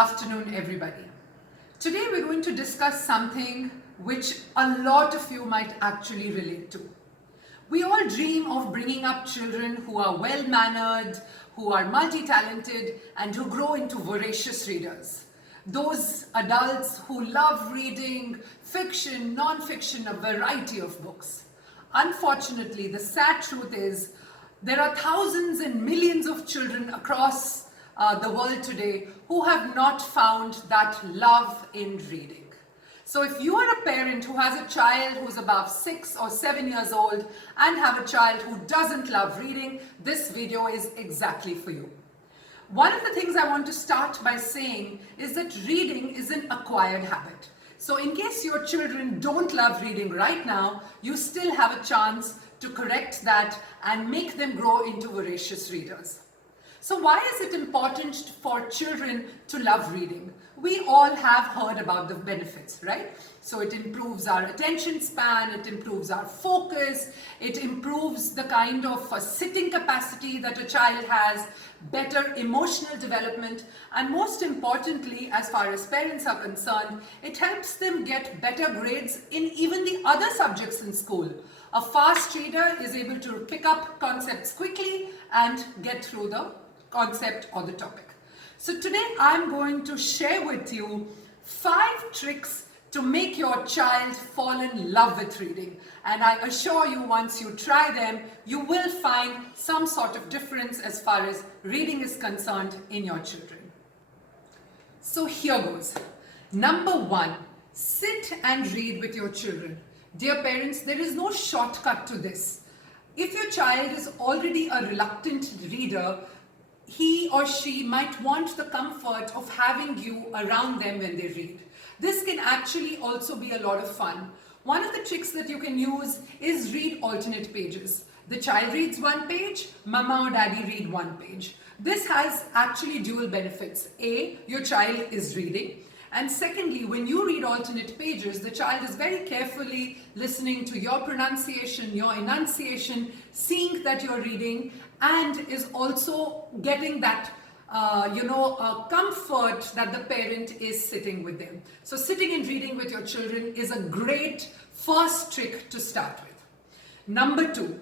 afternoon, everybody. Today we're going to discuss something which a lot of you might actually relate to. We all dream of bringing up children who are well-mannered, who are multi-talented, and who grow into voracious readers. Those adults who love reading fiction, non-fiction, a variety of books. Unfortunately, the sad truth is there are thousands and millions of children across the world today who have not found that love in reading. So if you are a parent who has a child who's above 6 or 7 years old and have a child who doesn't love reading, this video is exactly for you. One of the things I want to start by saying is that reading is an acquired habit. So in case your children don't love reading right now, you still have a chance to correct that and make them grow into voracious readers. So why is it important for children to love reading? We all have heard about the benefits, right? So it improves our attention span, it improves our focus, it improves the kind of sitting capacity that a child has, better emotional development, and most importantly, as far as parents are concerned, it helps them get better grades in even the other subjects in school. A fast reader is able to pick up concepts quickly and get through the concept or the topic. So today I'm going to share with you 5 tricks to make your child fall in love with reading. And I assure you, once you try them, you will find some sort of difference as far as reading is concerned in your children. So here goes. Number 1, sit and read with your children. Dear parents, there is no shortcut to this. If your child is already a reluctant reader, he or she might want the comfort of having you around them when they read. This can actually also be a lot of fun. One of the tricks that you can use is read alternate pages. The child reads one page, mama or daddy read one page. This has actually dual benefits. A, your child is reading. And secondly, when you read alternate pages, the child is very carefully listening to your pronunciation, your enunciation, seeing that you're reading, and is also getting that comfort that the parent is sitting with them. So sitting and reading with your children is a great first trick to start with. Number 2,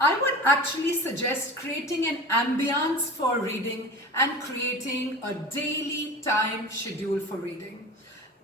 I would actually suggest creating an ambience for reading and creating a daily time schedule for reading.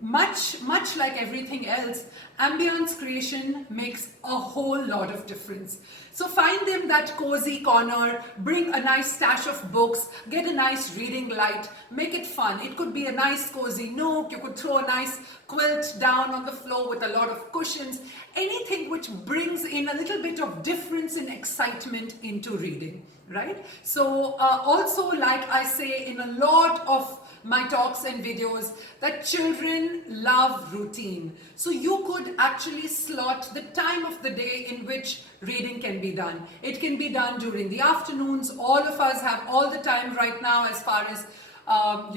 Much like everything else, ambience creation makes a whole lot of difference. So find them that cozy corner, bring a nice stash of books, get a nice reading light, make it fun. It could be a nice cozy nook, you could throw a nice quilt down on the floor with a lot of cushions, anything which brings in a little bit of difference and excitement into reading, right? So also, like I say in a lot of my talks and videos, that children love routine. So you could actually slot the time of the day in which reading can be done. It can be done during the afternoons. All of us have all the time right now as far as our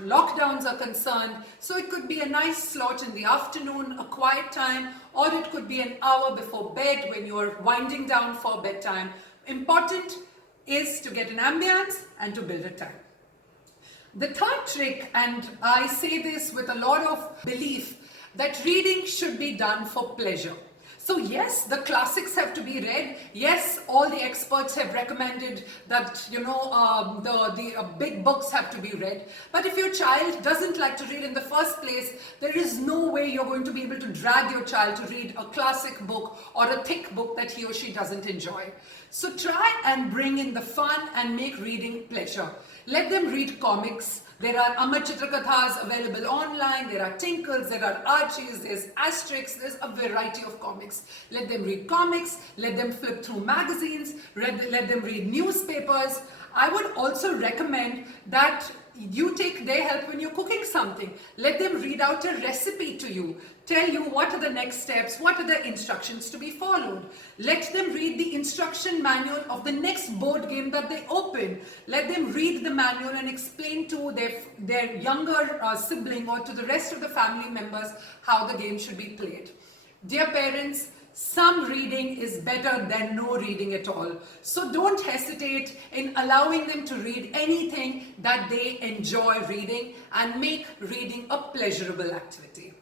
lockdowns are concerned. So it could be a nice slot in the afternoon, a quiet time, or it could be an hour before bed when you're winding down for bedtime. Important is to get an ambience and to build a time. The third trick, and I say this with a lot of belief, that reading should be done for pleasure. So yes, the classics have to be read. Yes, all the experts have recommended that, the big books have to be read. But if your child doesn't like to read in the first place, there is no way you're going to be able to drag your child to read a classic book or a thick book that he or she doesn't enjoy. So try and bring in the fun and make reading pleasure. Let them read comics. There are Amar Chitrakathas available online, there are Tinkles, there are Archies, there's Asterix, there's a variety of comics. Let them read comics, let them flip through magazines, let them read newspapers. I would also recommend that you take their help when you're cooking something. Let them read out a recipe to you, tell you what are the next steps, what are the instructions to be followed. Let them read the instruction manual of the next board game that they open. Let them read the manual and explain to their younger sibling or to the rest of the family members how the game should be played. Dear parents, some reading is better than no reading at all. So don't hesitate in allowing them to read anything that they enjoy reading and make reading a pleasurable activity.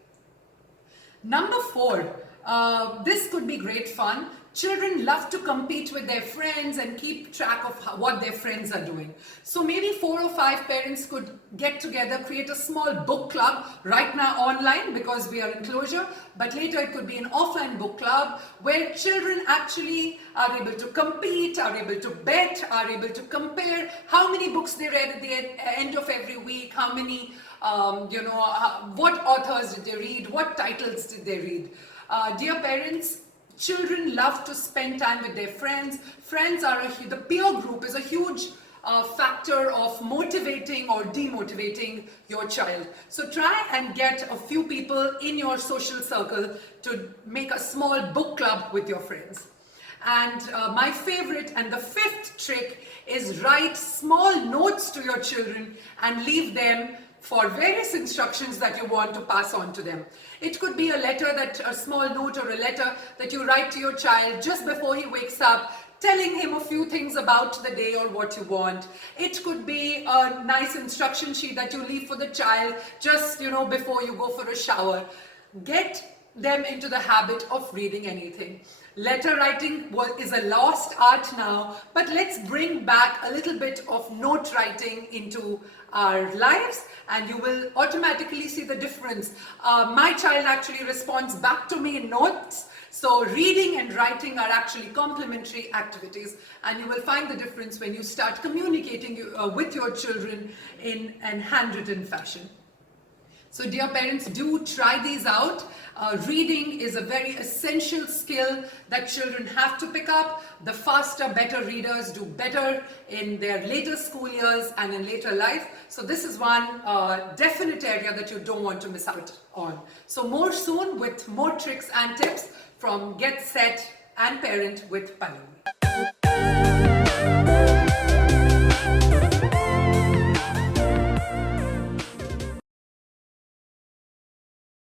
Number 4, this could be great fun. Children love to compete with their friends and keep track of what their friends are doing. So maybe 4 or 5 parents could get together, create a small book club, right now online because we are in closure, but later it could be an offline book club where children actually are able to compete, are able to bet, are able to compare how many books they read at the end of every week, how many, what authors did they read, what titles did they read. Dear parents, children love to spend time with their friends. Friends are the peer group is a huge factor of motivating or demotivating your child. So try and get a few people in your social circle to make a small book club with your friends. And my favorite and the 5th trick is write small notes to your children and leave them for various instructions that you want to pass on to them. It could be a small note or a letter that you write to your child just before he wakes up, telling him a few things about the day or what you want. It could be a nice instruction sheet that you leave for the child just, before you go for a shower. Get them into the habit of reading anything. Letter writing is a lost art now, but let's bring back a little bit of note writing into our lives and you will automatically see the difference. My child actually responds back to me in notes. So reading and writing are actually complementary activities and you will find the difference when you start communicating with your children in an handwritten fashion. So dear parents, do try these out. Reading is a very essential skill that children have to pick up. The faster, better readers do better in their later school years and in later life. So this is one definite area that you don't want to miss out on. So more soon with more tricks and tips from Get Set and Parent with Pallini.